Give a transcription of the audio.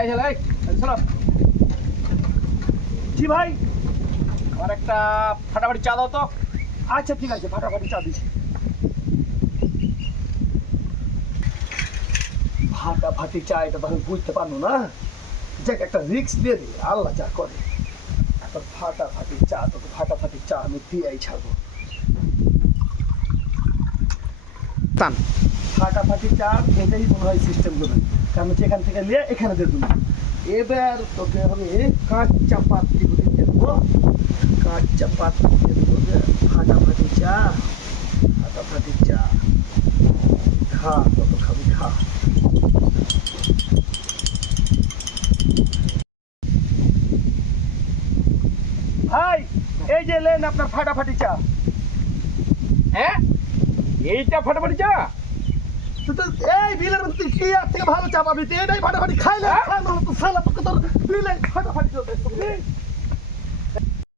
এই ছেলে এই শোনো, জি ভাই। আমার একটা ফাটাফাটি চা দাও তো। আচ্ছা ঠিক আছে, ফাটাফাটি চা দিচ্ছি। ফাটাফাটি চা, এটা তো আমি বুঝতে পারবো না। যাক, একটা রিস্ক দিয়ে দিই, আল্লাহ যা করে। একটা ফাটাফাটি চা, তোকে ফাটাফাটি চা আমি দিয়েই ছাড়বো। ফাটাফাটি চা এটাই মনে হয় সিস্টেম করবে, কারণ হচ্ছে এখান থেকে নিয়ে এখানে দিয়ে দেবো। এবার তোকে আমি কাঁচা পাত্রি দিয়ে দেবো, কাঁচা পাত্রি দিয়ে দেবো। ফাটাফাটি চা, ফাটাফাটি চা খা, কত খাবি খা। ভাই এই যে লেন আপনার ফাটাফাটি চা। হ্যাঁ, এইটা ফাটাফাটি চা? এই বিলের মধ্যে কি আর থেকে ভালো চা পাবি? তুই এটাই ফাটাফাটি খাইলে, হ্যাঁ? খাই না তো সালা তোকে তোর বিলে ফাটাফাটি চলতে।